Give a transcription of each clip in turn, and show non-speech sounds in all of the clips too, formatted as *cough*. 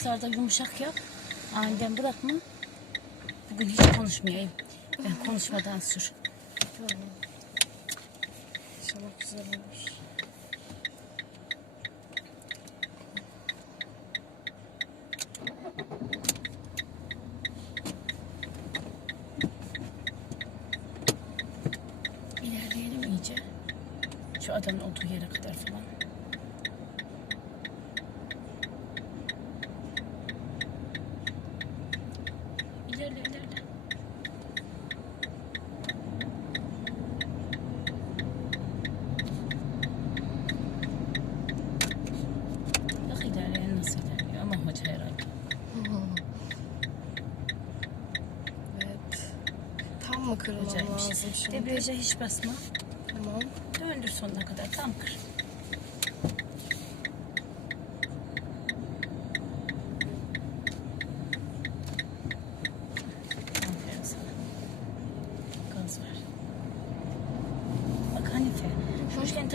başlarda yumuşak yap. Aniden bırakma. Bugün hiç konuşmayayım. Ben konuşmadan sür. Tamam. İnşallah güzel olur. İlerleyelim iyice. Şu adamın olduğu yere kadar falan. İlerle ilerle. Bak ilerleyen nasıl ilerliyor ama hoca herhalde. Evet. Tam mı kırmam Hocaymış. lazım şimdi? Debriyaja hiç basma. Tamam. Döndür sonuna kadar tam kır. Aferin sana. Gaz ver. Bak Hanife. Şuşken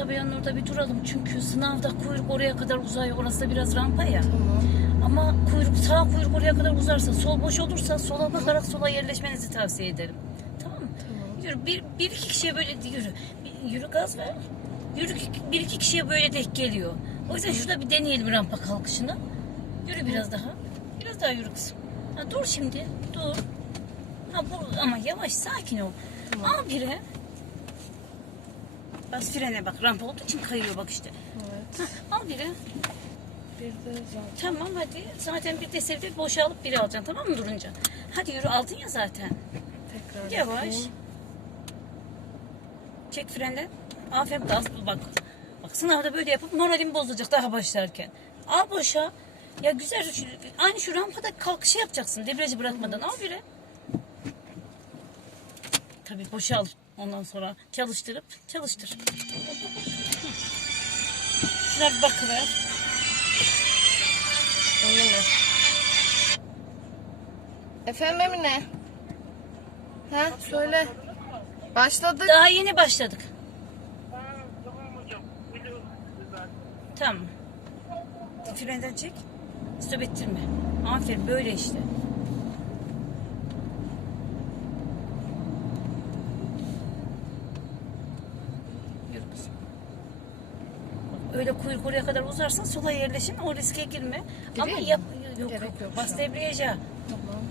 duralım. Çünkü sınavda kuyruk oraya kadar uzay. Orası da biraz rampa ya. Tamam. Ama kuyruk sağ kuyruk oraya kadar uzarsa, sol boş olursa sola bakarak sola yerleşmenizi tavsiye ederim. Tamam mı? Tamam. Yürü bir, bir iki kişiye böyle yürü. Yürü gaz ver. Yürü bir iki kişiye böyle denk geliyor. O yüzden şurada bir deneyelim rampa kalkışını. Yürü biraz daha. Biraz daha yürü kızım. Ha, dur şimdi. Dur. Ha, bu, ama yavaş sakin ol. Tamam. Al bire. Bas frene bak. Rampa olduğu için kayıyor bak işte. Evet. Ha, al bire. Bir de zaten. Tamam hadi. Zaten bir de sevdi boşalıp biri alacaksın tamam mı durunca? Hadi yürü aldın ya zaten. Tekrar Yavaş. yapayım. Çek frenden. Aferin gaz bak. Bak sınavda böyle yapıp moralim bozulacak daha başlarken. Al boşa. Ya güzel şu, aynı şu rampada kalkışı yapacaksın. Debriyajı bırakmadan al biri. Tabii boşa al. Ondan sonra çalıştırıp çalıştır. Şuna bir bakıver. Emine. Efendim Emine. Ha söyle. Başladık. Daha yeni başladık. Tamam. Frenden çek. Stop ettirme. Aferin böyle işte. Yürü kızım. Bak, Öyle kuyruk oraya kadar uzarsan sola yerleşin o riske girme. Ama Gireyim mi? yap yok Gerek yok. yok Bas an. debriyaja. Tamam.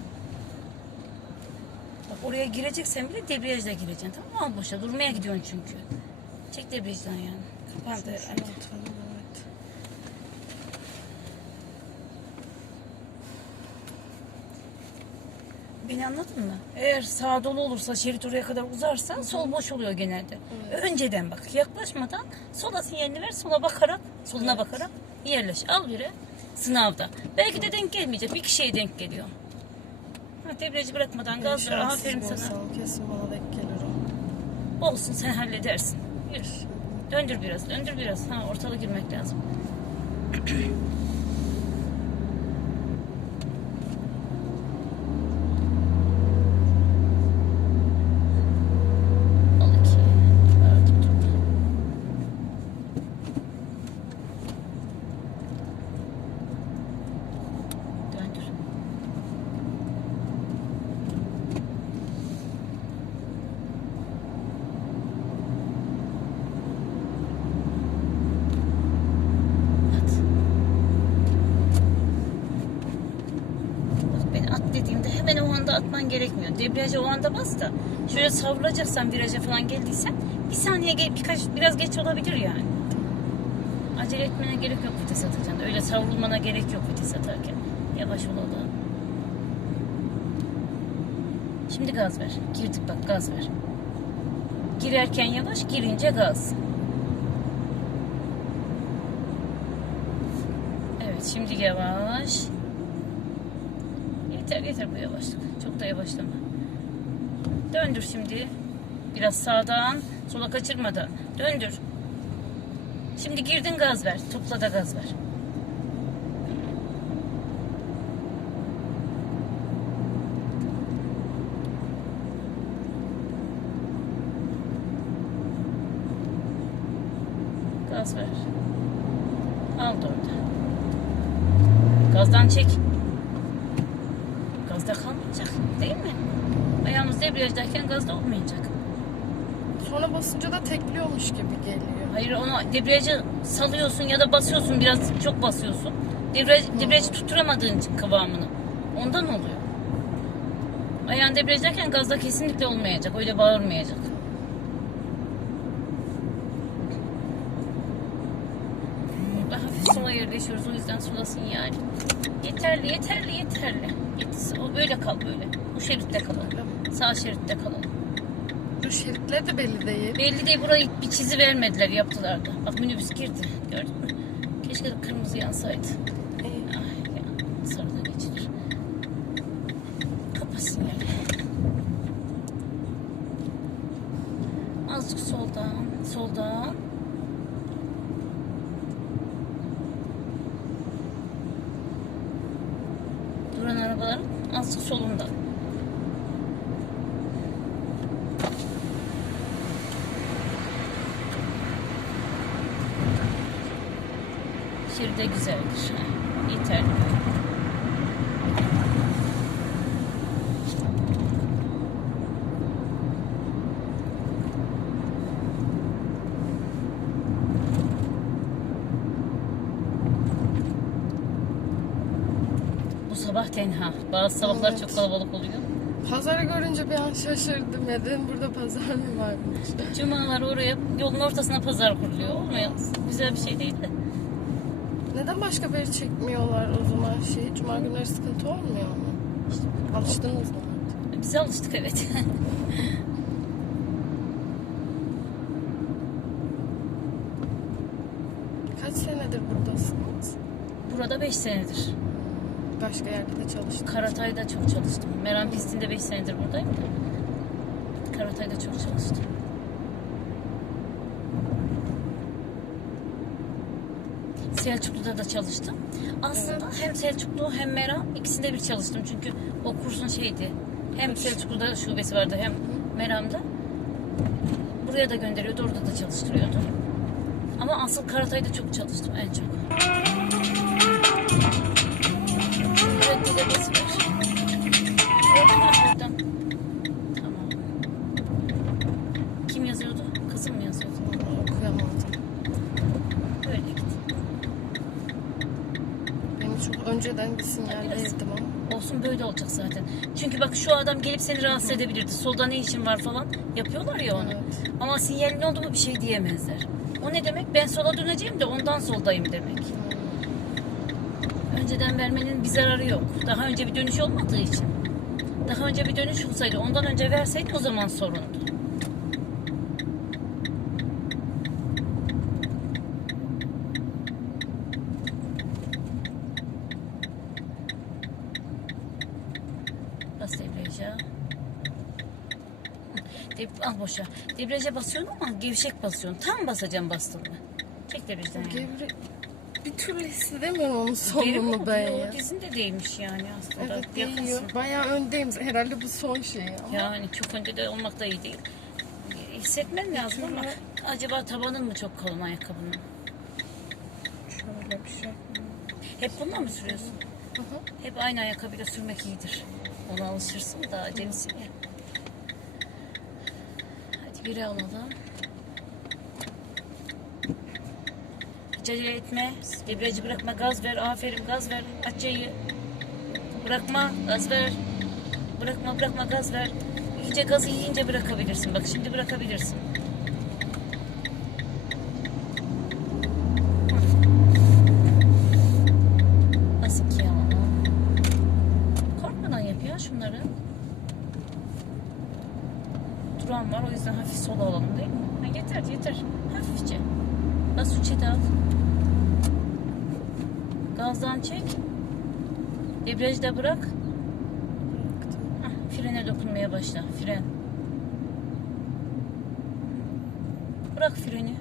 Bak oraya gireceksen bile debriyajla gireceksin tamam mı? Al boşa durmaya gidiyorsun çünkü. Çek debriyajdan yani. Kapandı Şunu atalım, evet. Beni anladın mı? Eğer sağ dolu olursa şerit oraya kadar uzarsa sol boş oluyor genelde. Önceden bak yaklaşmadan sola sinyalini ver sola bakarak soluna bakarak yerleş. Al biri sınavda. Belki de denk gelmeyecek bir kişiye denk geliyor. Ha, debriyajı bırakmadan gaz ver. Aferin sana. olsam Kesin bana denk gelir o. Olsun sen halledersin. Yürü. Döndür biraz, döndür biraz. Ha ortalığa girmek lazım. *clears throat* Al iki. Verdim tutma. Döndür. At. Bak beni at dediğimde hemen o anda atman gerekmiyor. Debriyaja o anda bas da şöyle savrulacaksan viraja falan geldiysen bir saniye birkaç biraz geç olabilir yani. Acele etmene gerek yok vites atacaksın. Öyle savrulmana gerek yok vites atarken. Yavaş olalım. Şimdi gaz ver. Girdik bak gaz ver. Girerken yavaş, girince gaz. Evet şimdi yavaş. Yeter yeter bu yavaşlık. Çok da yavaşlama. Döndür şimdi. Biraz sağdan sola kaçırmadan. Döndür. Şimdi girdin gaz ver. Topla da gaz ver. Gaz ver. Al da orada. Gazdan çek. Gazda kalmayacak değil mi? Ayağımız debriyajdayken gazda olmayacak. Sonra basınca da tekliyormuş gibi geliyor. Hayır onu debriyajı salıyorsun ya da basıyorsun biraz çok basıyorsun. Debriyaj, debriyajı tutturamadığın için kıvamını. Ondan oluyor. Ayağın debriyajdayken gazda kesinlikle olmayacak. Öyle bağırmayacak. Burada hafif sola yerleşiyoruz. O yüzden sola sinyal. Yeterli, yeterli, yeterli. Yetisi. O böyle kal böyle. Bu şeritte kalalım. Sağ şeritte kalalım. Bu şeritler de belli değil. Belli değil burayı bir çizi vermediler yaptılar da. Bak minibüs girdi. Gördün mü? Keşke kırmızı yansaydı. İyi. Ay ya sarı da geçilir. Kapasın yani. Azıcık soldan, soldan. Duran arabaların azıcık solundan. Şeride güzeldir. Yeterli. Bu sabah tenha. Bazı sabahlar Evet. çok kalabalık oluyor. Pazarı görünce bir an şaşırdım dedim burada pazar mı varmış? Cumalar oraya yolun ortasına pazar kuruluyor. Olmuyor. Güzel bir şey değil de. Neden başka bir yere çekmiyorlar o zaman şey? Cuma günleri sıkıntı olmuyor mu? Alıştınız mı? Bize alıştık evet. Kaç senedir buradasınız? Burada 5 senedir. Başka yerde de çalıştım. Karatay'da çok çalıştım. Meram pistinde 5 senedir buradayım da. Karatay'da çok çalıştım. Selçuklu'da da çalıştım. Aslında hem Selçuklu hem Meram ikisinde bir çalıştım. Çünkü o kursun şeydi. Hem Selçuklu'da şubesi vardı hem Meram'da. Buraya da gönderiyordu, orada da çalıştırıyordu. Ama asıl Karatay'da çok çalıştım en çok. Biraz- verdim ama. Olsun böyle olacak zaten. Çünkü bak şu adam gelip seni rahatsız edebilirdi. Solda ne işin var falan. Yapıyorlar ya onu. Evet. Ama sinyalin oldu mu bir şey diyemezler. O ne demek? Ben sola döneceğim de ondan soldayım demek. Önceden vermenin bir zararı yok. Daha önce bir dönüş olmadığı için. Daha önce bir dönüş olsaydı ondan önce verseydi o zaman sorundu. Bas debriyaja. Deb al boşa. Debriyaja basıyorsun ama gevşek basıyorsun. Tam basacağım bastın mı? Çek debriyajdan yani. Gevre... Bir türlü hissedemiyorum onun sonunu ben ya. Dizinde değmiş yani aslında. Evet Yakınsın. değiyor. Bayağı öndeyim. Herhalde bu son şey ama. Yani çok önde de olmak da iyi değil. Hissetmem lazım ama acaba tabanın mı çok kalın ayakkabının? Şöyle bir şey. Hep bununla mı sürüyorsun? Hı hı. Hep aynı ayakkabıyla sürmek iyidir. Ona alışırsın da acemisin ya. Biri. Hiç acele etme. Debriyajı bırakma. Gaz ver. Aferin gaz ver. Aç yayı. Bırakma. Gaz ver. Bırakma bırakma gaz ver. İyice gazı yiyince bırakabilirsin. Bak şimdi bırakabilirsin. Bas ikiye alalım. Korkmadan yap ya şunları. Duran var o yüzden hafif sola alalım değil mi? Ha, yeter yeter. Hafifçe. Bas üçe al. Gazdan çek. Debriyajı da bırak. Hah, frene dokunmaya başla. Fren. Bırak freni.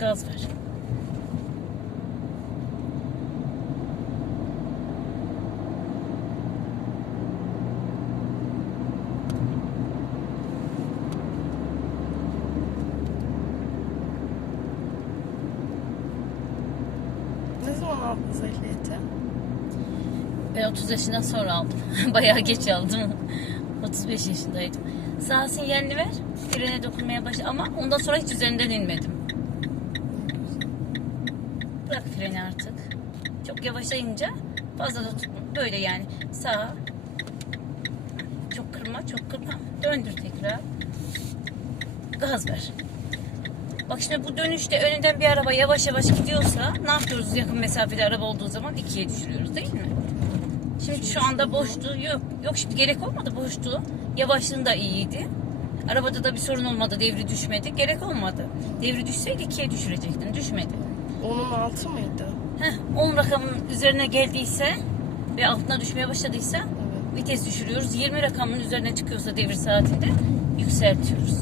Gaz ver. Ne zaman aldınız ehliyeti? Ben 30 yaşından sonra aldım. *laughs* Bayağı geç aldım. *laughs* 35 yaşındaydım. Sağ sinyalini ver. Frene dokunmaya başla ama ondan sonra hiç üzerinden inmedim. Bırak freni artık. Çok yavaşlayınca fazla da tutma. Böyle yani sağa. Çok kırma, çok kırma. Döndür tekrar. Gaz ver. Bak şimdi bu dönüşte önünden bir araba yavaş yavaş gidiyorsa ne yapıyoruz yakın mesafede araba olduğu zaman ikiye düşürüyoruz değil mi? Şimdi şu anda boştu. Yok, yok şimdi gerek olmadı boştu. Yavaşlığın da iyiydi. Arabada da bir sorun olmadı. Devri düşmedi. Gerek olmadı. Devri düşseydi ikiye düşürecektin. Düşmedi. Onun altı mıydı? Heh, 10 rakamın üzerine geldiyse ve altına düşmeye başladıysa Evet. vites düşürüyoruz. 20 rakamın üzerine çıkıyorsa devir saatinde yükseltiyoruz.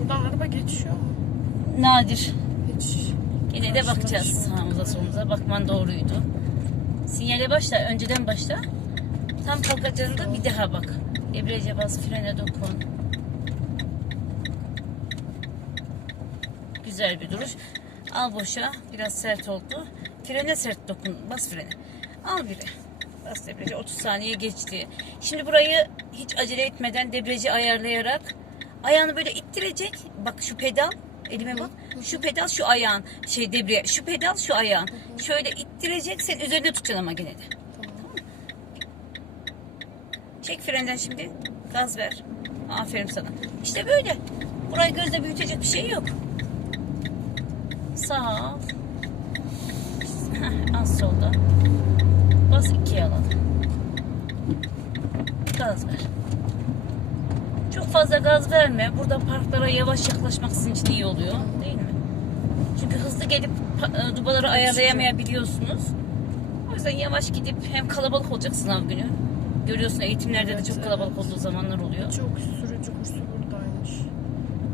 Buradan araba geçiyor mu? Nadir. Hiç. Yine de bakacağız sağımıza solumuza. Bakman doğruydu. Sinyale başla. Önceden başla. Tam kalkacağında bir daha bak. Debriyaja bas, frene dokun. Güzel bir duruş. Al boşa. Biraz sert oldu. Frene sert dokun. Bas frene. Al biri. Bas debriyaja. 30 saniye geçti. Şimdi burayı hiç acele etmeden debriyajı ayarlayarak ayağını böyle ittirecek. Bak şu pedal. Elime bak. Şu pedal şu ayağın. Şey debriyaj. Şu pedal şu ayağın. Şöyle ittirecek. Sen üzerinde tutacaksın ama gene de. Çek frenden şimdi. Gaz ver. Aferin sana. İşte böyle. Burayı gözle büyütecek bir şey yok. Sağ. Heh, *laughs* az solda. Bas ikiye alalım. Gaz ver. Fazla gaz verme. Burada parklara yavaş yaklaşmak sizin için iyi oluyor. Değil mi? Çünkü hızlı gelip e, dubaları ayarlayamayabiliyorsunuz. O yüzden yavaş gidip hem kalabalık olacak sınav günü. Görüyorsun eğitimlerde de Evet, çok kalabalık evet. olduğu zamanlar oluyor. Çok sürücü kursu buradaymış.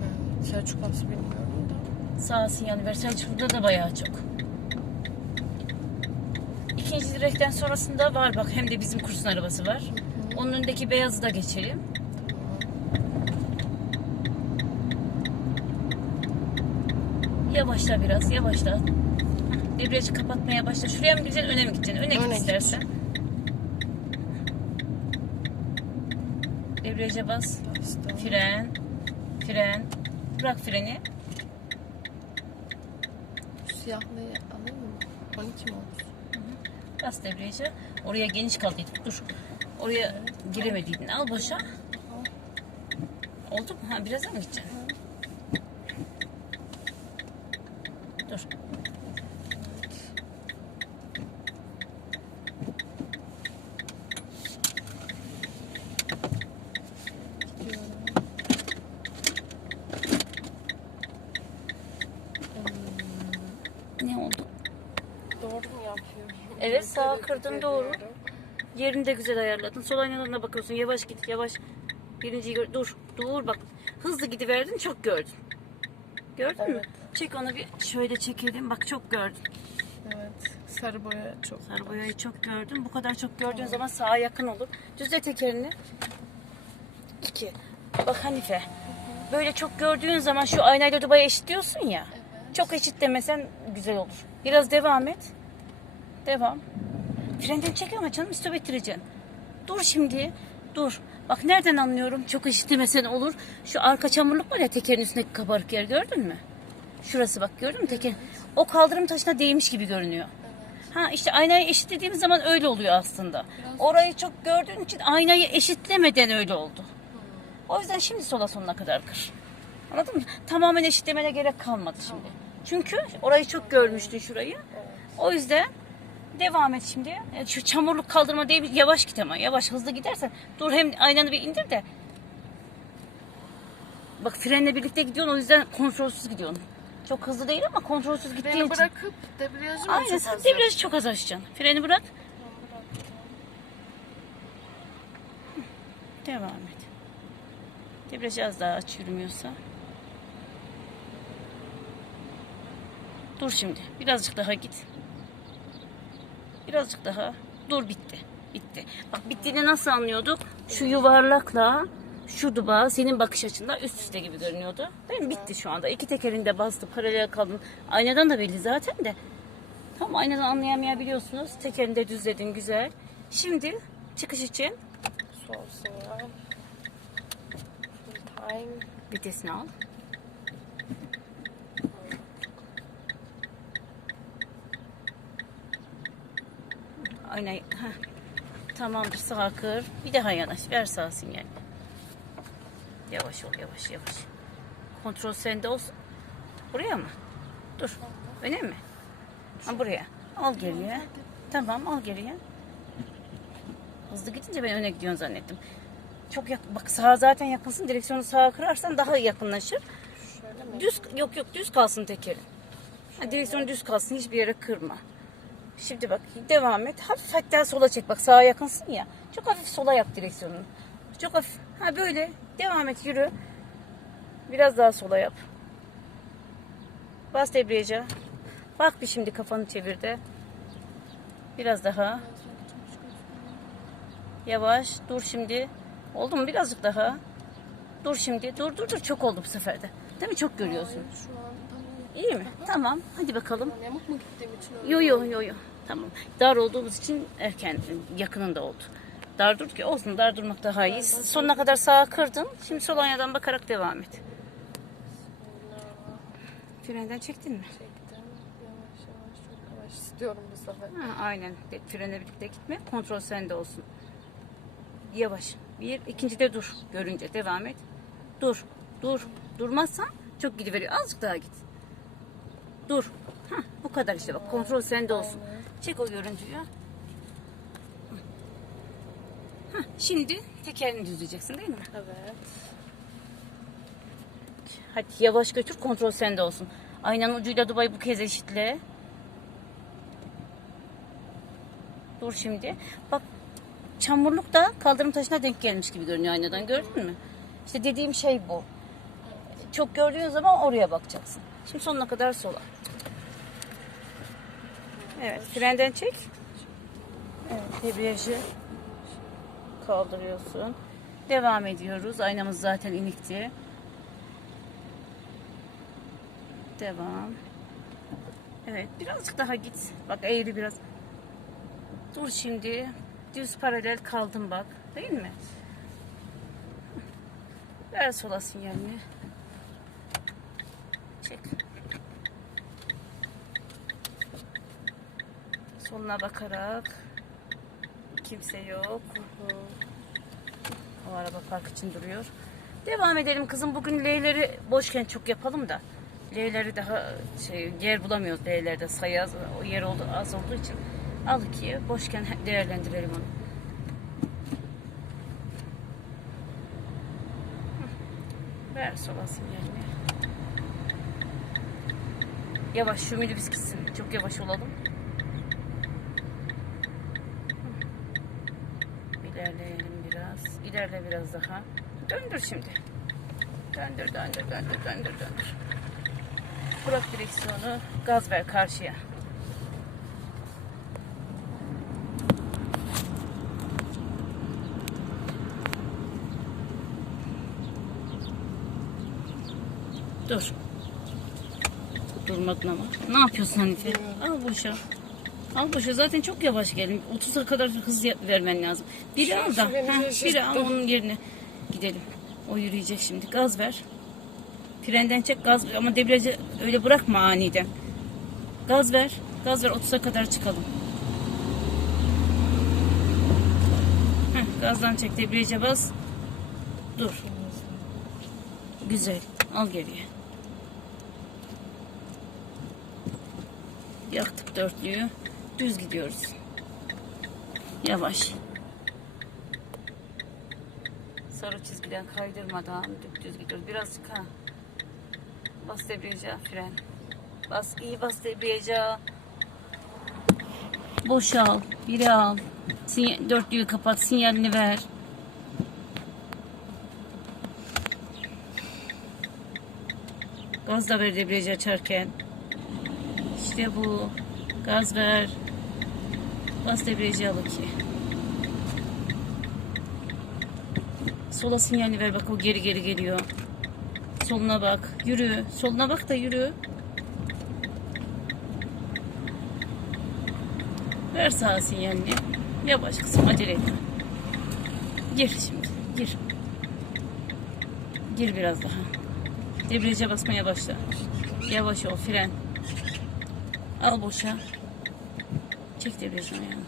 Yani Selçuk nasıl bilmiyorum da. Sağ sinyali ver. Selçuklu'da da bayağı çok. İkinci direkten sonrasında var bak hem de bizim kursun arabası var. Onun önündeki beyazı da geçelim. Yavaşla biraz, yavaşla. Debriyajı kapatmaya başla. Şuraya mı gideceksin, öne mi gideceksin? Öne, Öne git istersen. Debriyaja bas. Bastım. Fren. Fren. Bırak freni. Şu siyahlıyı alayım mı? 12 mi oldu? Bas debriyaja. Oraya geniş kaldıydık. Dur. Oraya giremediydin. Al boşa. Oldu mu? Ha birazdan mı gideceksin? Dur. Ne oldu? Doğru mu yapıyorum? Evet, sağa Dikkat kırdın, doğru. Yerini de güzel ayarladın. Sol aynalarına bakıyorsun. Yavaş git, yavaş. Birinciyi gör. Dur, dur bak. Hızlı gidiverdin, çok gördün. Gördün mü? Evet. Çek onu bir şöyle çekelim. Bak çok gördün. Evet. Sarı boya çok. Sarı boyayı çok gördüm. Bu kadar çok gördüğün zaman sağa yakın olur. Düzle tekerini. İki. Bak Hanife. Böyle çok gördüğün zaman şu aynayla Dubai'yi eşitliyorsun ya. Çok eşitlemesen güzel olur. Biraz devam et. Devam. Frenden çek ama canım stop ettireceksin. Dur şimdi. Dur. Bak nereden anlıyorum? Çok eşitlemesen olur. Şu arka çamurluk var ya tekerin üstündeki kabarık yer gördün mü? Şurası bak gördün mü teker? O kaldırım taşına değmiş gibi görünüyor. Ha işte aynayı eşitlediğimiz zaman öyle oluyor aslında. Orayı çok gördüğün için aynayı eşitlemeden öyle oldu. O yüzden şimdi sola sonuna kadar kır. Anladın mı? Tamamen eşitlemene gerek kalmadı şimdi. Çünkü orayı çok görmüştün şurayı. O yüzden devam et şimdi. E, Şu çamurluk kaldırma değil yavaş git ama yavaş hızlı gidersen dur hem aynanı bir indir de. Bak frenle birlikte gidiyorsun o yüzden kontrolsüz gidiyorsun. Çok hızlı değil ama kontrolsüz gittiğin Beni için. bırakıp debriyajı mı Aynen çok sen az debriyajı çok az açacaksın. Freni bırak. Devam et. Debriyajı az daha aç yürümüyorsa. Dur şimdi. Birazcık daha git. Birazcık daha. Dur bitti. Bitti. Bak bittiğini nasıl anlıyorduk? Şu yuvarlakla şu duba senin bakış açında üst üste gibi görünüyordu. Değil mi? Bitti şu anda. İki tekerinde bastı. Paralel kaldın. Aynadan da belli zaten de. Tam aynadan anlayamayabiliyorsunuz. Tekerini de düzledin güzel. Şimdi çıkış için Sol time. vitesini al. Aynen. Heh. Tamamdır sağa kır. Bir daha yanaş. Ver sağ sinyal. Yavaş ol yavaş yavaş. Kontrol sende olsun. Buraya mı? Dur. Öne mi? Ha, buraya. Al geriye. Tamam al geriye. Hızlı gidince ben öne gidiyorsun zannettim. Çok yak bak sağa zaten yakınsın. Direksiyonu sağa kırarsan daha yakınlaşır. Düz yok yok düz kalsın tekerin. Ha, direksiyon düz kalsın hiçbir yere kırma. Şimdi bak devam et. Hafif hatta sola çek. Bak sağa yakınsın ya. Çok hafif sola yap direksiyonunu. Çok hafif. Ha böyle. Devam et yürü. Biraz daha sola yap. Bas debriyaja. Bak bir şimdi kafanı çevir de. Biraz daha. Yavaş. Dur şimdi. Oldu mu? Birazcık daha. Dur şimdi. Dur dur dur. Çok oldu bu sefer de. Değil mi? Çok görüyorsun. Hayır, şu an tam iyi. Mi? Tamam. Hadi bakalım. Yamuk mu gittiğim için Yo yo yo yo. Tamam. Dar olduğumuz için erken yakınında oldu. Dar dur ki olsun dar durmak daha iyi. Sonuna kadar sağa kırdın. Şimdi sol aynadan bakarak devam et. Frenden çektin mi? Çektim. Yavaş yavaş çok yavaş istiyorum bu sefer. Ha, aynen. De, frene birlikte gitme. Kontrol sende olsun. Yavaş. Bir. ikinci de dur. Görünce devam et. Dur. Dur. Durmazsan çok gidiveriyor. Azıcık daha git. Dur. Hah, bu kadar işte bak. Kontrol sende olsun. Çek o görüntüyü. Hah, şimdi tekerini düzleyeceksin değil mi? Evet. Hadi yavaş götür kontrol sende olsun. Aynanın ucuyla Dubai bu kez eşitle. Dur şimdi. Bak çamurluk da kaldırım taşına denk gelmiş gibi görünüyor aynadan gördün mü? İşte dediğim şey bu. Çok gördüğün zaman oraya bakacaksın. Şimdi sonuna kadar sola. Evet frenden çek. Evet debriyajı kaldırıyorsun. Devam ediyoruz. Aynamız zaten inikti. Devam. Evet birazcık daha git. Bak eğri biraz. Dur şimdi. Düz paralel kaldım bak. Değil mi? Ver sola sinyalini. Çek. Soluna bakarak. Kimse yok. O araba park için duruyor. Devam edelim kızım. Bugün L'leri boşken çok yapalım da. L'leri daha şey yer bulamıyoruz L'lerde. Sayı az, o yer oldu, az olduğu için. Al ikiye. Boşken değerlendirelim onu. Ver sola sinyalini. Yavaş şu minibüs gitsin. Çok yavaş olalım. Biraz daha. Döndür şimdi. Döndür, döndür, döndür, döndür, döndür. Bırak direksiyonu. Gaz ver karşıya. Dur. Durmadın ama. Ne yapıyorsun Hanife? Al boşa. Al boşa. Zaten çok yavaş gelin. 30'a kadar hız vermen lazım. Biri al da. heh, biri al onun yerine gidelim. O yürüyecek şimdi. Gaz ver. Frenden çek gaz ama debriyajı öyle bırakma aniden. Gaz ver. Gaz ver 30'a kadar çıkalım. Heh, gazdan çek debriyaja bas. Dur. Güzel. Al geriye. Yaktık dörtlüyü. Düz gidiyoruz. Yavaş. Sarı çizgiden kaydırmadan düz gidiyoruz. Birazcık ha. Bas debriyaja fren. Bas iyi bas debriyaja. Boşal. Biri al. Sinya- dörtlüyü kapat. Sinyalini ver. Gaz da ver debriyajı açarken. İşte bu. Gaz ver. Bas debriyajı al iki. Sola sinyalini ver bak o geri geri geliyor. Soluna bak. Yürü. Soluna bak da yürü. Ver sağa sinyalini. Yavaş kızım acele etme. Gir şimdi. Gir. Gir biraz daha. Debriyaja basmaya başla. Yavaş ol fren. Al boşa. Çek debriyajını ayağını.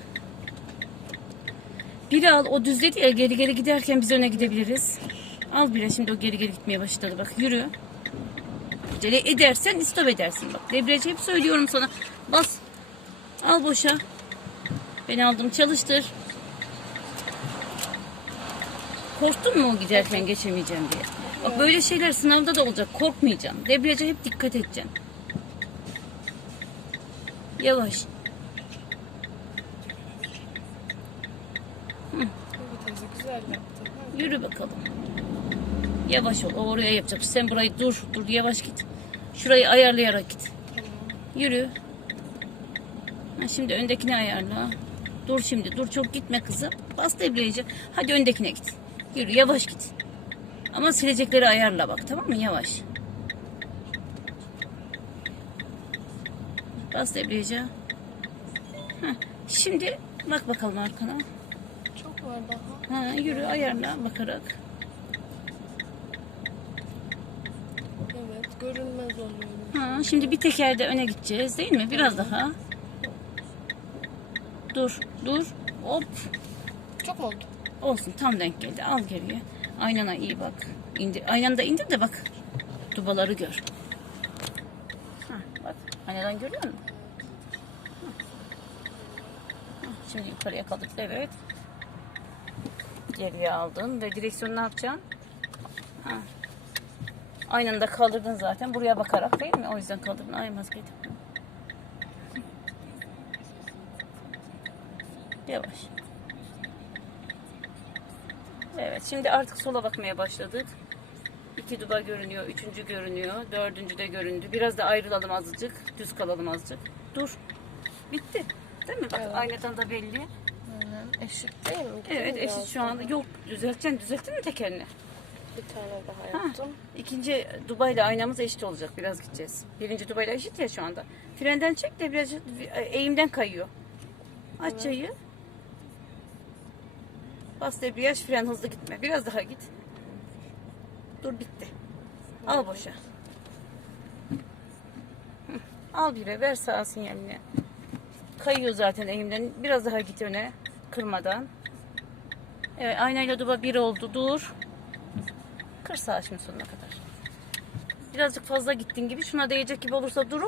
Biri al o düzledi ya geri geri giderken biz öne gidebiliriz. Al biri şimdi o geri geri gitmeye başladı bak yürü. Acele edersen istop edersin bak. Debriyajı hep söylüyorum sana. Bas. Al boşa. Ben aldım çalıştır. Korktun mu o giderken geçemeyeceğim diye. Bak böyle şeyler sınavda da olacak. Korkmayacaksın. Debriyaja hep dikkat edeceksin. Yavaş. Bu teyze güzel yaptı. Ha, Yürü bakalım. Yavaş ol. O oraya yapacak. Sen burayı dur. Dur yavaş git. Şurayı ayarlayarak git. Yürü. Ha, şimdi öndekini ayarla. Dur şimdi. Dur çok gitme kızım. Bas debriyajı. Hadi öndekine git. Yürü yavaş git. Ama silecekleri ayarla bak tamam mı? Yavaş. Bas debriyaja. Heh, Şimdi bak bakalım arkana. Çok var daha. Ha, yürü ayarla bakarak. Evet görünmez oluyorum. Ha, şimdi bir tekerde öne gideceğiz değil mi? Biraz daha. Dur, dur. Hop. Çok oldu? Olsun tam denk geldi. Al geriye. Aynana iyi bak. İndir. Aynanı da indir de bak. Dubaları gör. Ha, bak. Aynadan görüyor musun? Şimdi yukarıya kaldık. Evet. Geriye aldın ve direksiyonu ne yapacaksın? Ha. Aynanı da kaldırdın zaten. Buraya bakarak değil mi? O yüzden kaldırdın. Ay mazgeydi. Yavaş. Evet şimdi artık sola bakmaya başladık. İki duba görünüyor, üçüncü görünüyor, dördüncü de göründü. Biraz da ayrılalım azıcık, düz kalalım azıcık. Dur. Bitti. Değil mi? Bak Evet. aynadan da belli. Eşit değil mi? Evet Değil mi eşit şu anda. Yok düzelteceksin. Düzelttin mi tekerini? Bir tane daha yaptım. İkinci Dubai ile aynamız eşit olacak. Biraz gideceğiz. Birinci Dubai ile eşit ya şu anda. Frenden çek de biraz eğimden kayıyor. Aç çayı. Bas debriyaj fren hızlı gitme. Biraz daha git. Dur bitti. Al boşa. Al bire ver sağ sinyalini. Kayıyor zaten eğimden. Biraz daha git öne. Kırmadan. Evet aynayla duba bir oldu. Dur. Kır sağa şimdi sonuna kadar. Birazcık fazla gittin gibi. Şuna değecek gibi olursa dur.